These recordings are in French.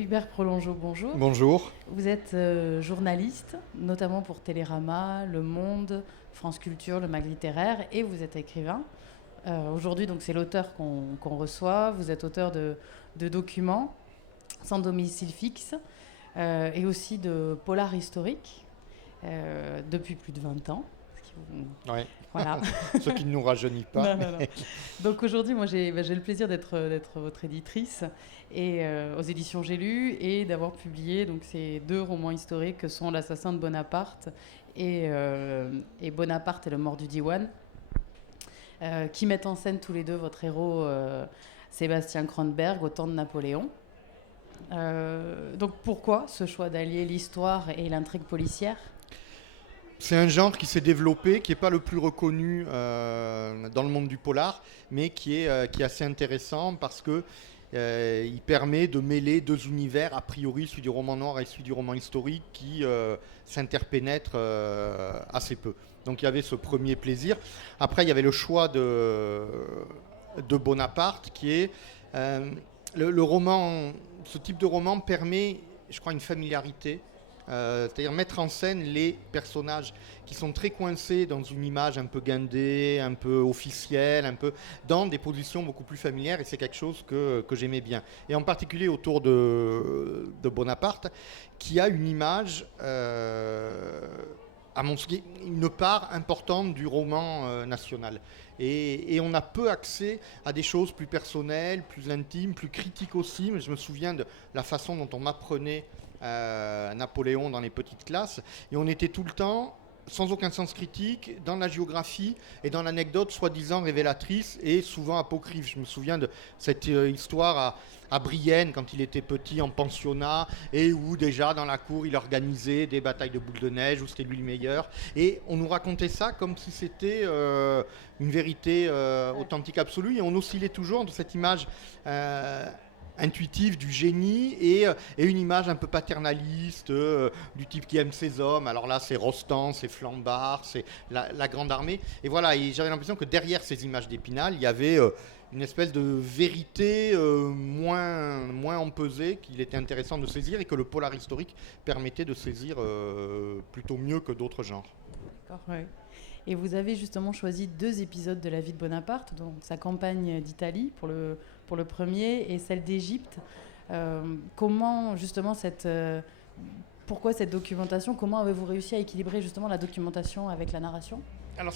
Hubert Prolongeau, bonjour. Bonjour. Vous êtes journaliste, notamment pour Télérama, Le Monde, France Culture, le Mag littéraire, et vous êtes écrivain. Aujourd'hui, donc, c'est l'auteur qu'on reçoit. Vous êtes auteur de documents, Sans domicile fixe, et aussi de polar historique, depuis plus de 20 ans. Ouais. Voilà. Ce qui ne nous rajeunit pas. Non. Donc aujourd'hui, moi, j'ai le plaisir d'être votre éditrice et aux éditions J'ai lu et d'avoir publié donc ces 2 romans historiques que sont L'assassin de Bonaparte et Bonaparte et le mort du Diwan, qui mettent en scène tous les 2 votre héros Sébastien Kronberg au temps de Napoléon. Donc pourquoi ce choix d'allier l'histoire et l'intrigue policière ? C'est un genre qui s'est développé, qui n'est pas le plus reconnu dans le monde du polar, mais qui est assez intéressant parce que il permet de mêler 2 univers, a priori celui du roman noir et celui du roman historique, qui s'interpénètrent assez peu. Donc il y avait ce premier plaisir. Après, il y avait le choix de Bonaparte, qui est le roman. Ce type de roman permet, je crois, une familiarité. C'est-à-dire mettre en scène les personnages qui sont très coincés dans une image un peu guindée, un peu officielle, un peu dans des positions beaucoup plus familières, et c'est quelque chose que j'aimais bien. Et en particulier autour de Bonaparte, qui a une image, à mon sens, une part importante du roman national. Et on a peu accès à des choses plus personnelles, plus intimes, plus critiques aussi. Mais je me souviens de la façon dont on m'apprenait Napoléon dans les petites classes, et on était tout le temps sans aucun sens critique dans la géographie et dans l'anecdote soi-disant révélatrice et souvent apocryphe. Je me souviens de cette histoire à Brienne quand il était petit en pensionnat, et où déjà dans la cour il organisait des batailles de boules de neige, où c'était lui le meilleur, et on nous racontait ça comme si c'était une vérité authentique absolue, et on oscillait toujours entre cette image intuitive du génie et une image un peu paternaliste du type qui aime ses hommes. Alors là, c'est Rostand, c'est Flambard, c'est la grande armée. Et voilà, et j'avais l'impression que derrière ces images d'Épinal, il y avait une espèce de vérité moins empesée, qu'il était intéressant de saisir, et que le polar historique permettait de saisir plutôt mieux que d'autres genres. D'accord, ouais. Et vous avez justement choisi 2 épisodes de la vie de Bonaparte, donc sa campagne d'Italie pour le premier et celle d'Égypte. Comment justement pourquoi cette documentation ? Comment avez-vous réussi à équilibrer justement la documentation avec la narration ? Alors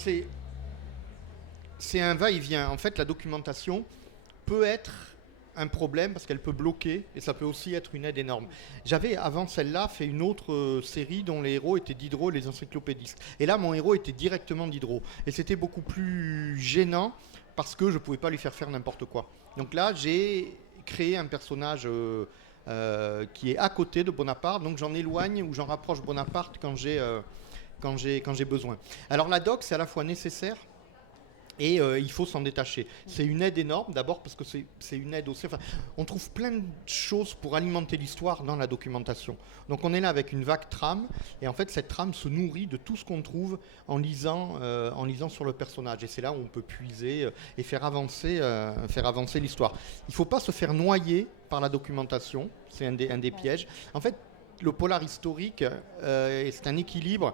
c'est un va-et-vient. En fait, la documentation peut être un problème parce qu'elle peut bloquer, et ça peut aussi être une aide énorme. J'avais avant celle-là fait une autre série dont les héros étaient Diderot et les encyclopédistes. Et là, mon héros était directement Diderot. Et c'était beaucoup plus gênant parce que je ne pouvais pas lui faire n'importe quoi. Donc là, j'ai créé un personnage qui est à côté de Bonaparte, donc j'en éloigne ou j'en rapproche Bonaparte quand j'ai besoin. Alors la doc, c'est à la fois nécessaire et il faut s'en détacher. C'est une aide énorme, d'abord parce que c'est une aide aussi. Enfin, on trouve plein de choses pour alimenter l'histoire dans la documentation. Donc on est là avec une vague trame, et en fait cette trame se nourrit de tout ce qu'on trouve en lisant sur le personnage. Et c'est là où on peut puiser et faire avancer l'histoire. Il ne faut pas se faire noyer par la documentation, c'est un des pièges. En fait, le polar historique, c'est un équilibre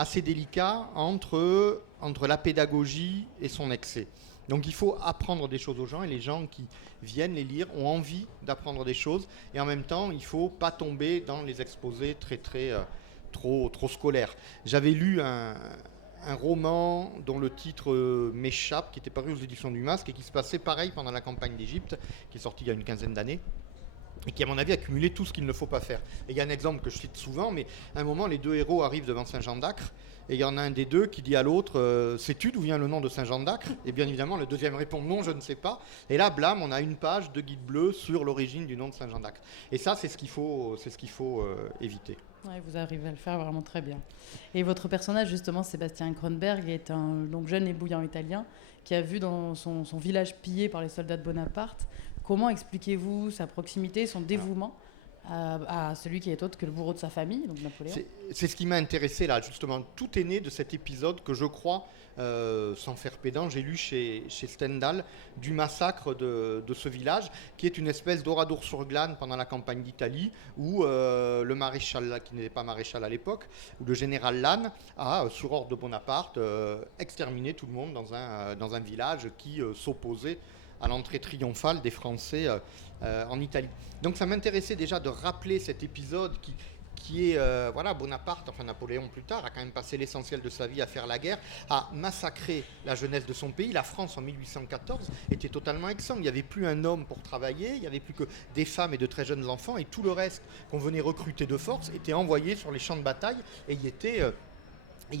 assez délicat entre la pédagogie et son excès. Donc il faut apprendre des choses aux gens, et les gens qui viennent les lire ont envie d'apprendre des choses, et en même temps il ne faut pas tomber dans les exposés trop scolaires. J'avais lu un roman dont le titre m'échappe, qui était paru aux éditions du Masque et qui se passait pareil pendant la campagne d'Égypte, qui est sorti il y a une quinzaine d'années, et qui, à mon avis, a cumulé tout ce qu'il ne faut pas faire. Et il y a un exemple que je cite souvent, mais à un moment, les 2 héros arrivent devant Saint-Jean d'Acre, et il y en a un des 2 qui dit à l'autre sais-tu d'où vient le nom de Saint-Jean d'Acre ? Et bien évidemment, le deuxième répond non, je ne sais pas. Et là, blam, on a une page de guide bleu sur l'origine du nom de Saint-Jean d'Acre. Et ça, c'est ce qu'il faut éviter. Ouais, vous arrivez à le faire vraiment très bien. Et votre personnage, justement, Sébastien Kronberg, est un jeune et bouillant italien qui a vu dans son village pillé par les soldats de Bonaparte. Comment expliquez-vous sa proximité, son dévouement à celui qui est autre que le bourreau de sa famille, donc Napoléon. C'est ce qui m'a intéressé là, justement. Tout est né de cet épisode que je crois, sans faire pédant, j'ai lu chez Stendhal, du massacre de ce village, qui est une espèce d'Oradour-sur-Glane pendant la campagne d'Italie, où le maréchal, qui n'était pas maréchal à l'époque, où le général Lannes a, sur ordre de Bonaparte, exterminé tout le monde dans un village qui s'opposait à l'entrée triomphale des Français en Italie. Donc ça m'intéressait déjà de rappeler cet épisode qui est, voilà, Bonaparte, enfin Napoléon plus tard, a quand même passé l'essentiel de sa vie à faire la guerre, à massacrer la jeunesse de son pays. La France en 1814 était totalement exsangue. Il n'y avait plus un homme pour travailler, il n'y avait plus que des femmes et de très jeunes enfants, et tout le reste qu'on venait recruter de force était envoyé sur les champs de bataille et y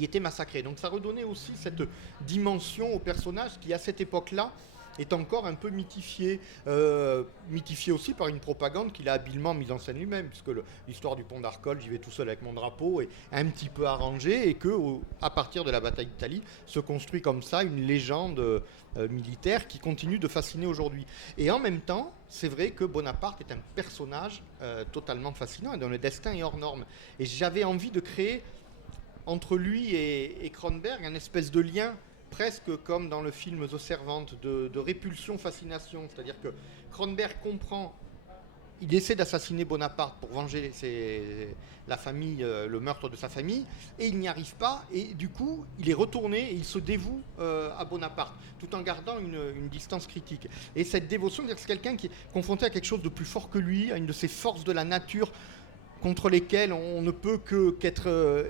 était massacré. Donc ça redonnait aussi cette dimension au personnage qui, à cette époque-là, est encore un peu mythifié aussi par une propagande qu'il a habilement mise en scène lui-même, puisque l'histoire du pont d'Arcole, j'y vais tout seul avec mon drapeau, est un petit peu arrangée, et qu'à partir de la bataille d'Italie, se construit comme ça une légende militaire qui continue de fasciner aujourd'hui. Et en même temps, c'est vrai que Bonaparte est un personnage totalement fascinant et dont le destin est hors norme. Et j'avais envie de créer entre lui et Kronberg un espèce de lien presque comme dans le film The Servant, de répulsion-fascination. C'est-à-dire que Kronberg comprend, il essaie d'assassiner Bonaparte pour venger la famille, le meurtre de sa famille, et il n'y arrive pas, et du coup, il est retourné et il se dévoue à Bonaparte, tout en gardant une distance critique. Et cette dévotion, c'est quelqu'un qui est confronté à quelque chose de plus fort que lui, à une de ces forces de la nature contre lesquelles on ne peut qu'être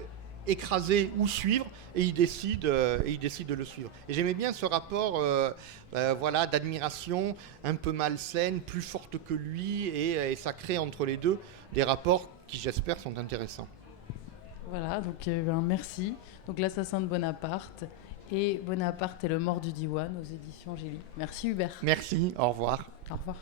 écraser ou suivre, et il décide de le suivre. Et j'aimais bien ce rapport voilà, d'admiration un peu malsaine, plus forte que lui, et ça crée entre les deux des rapports qui, j'espère, sont intéressants. Voilà, donc merci. Donc l'assassin de Bonaparte et Bonaparte et le mort du Diwan aux éditions Gély. Merci Hubert. Merci, au revoir. Au revoir.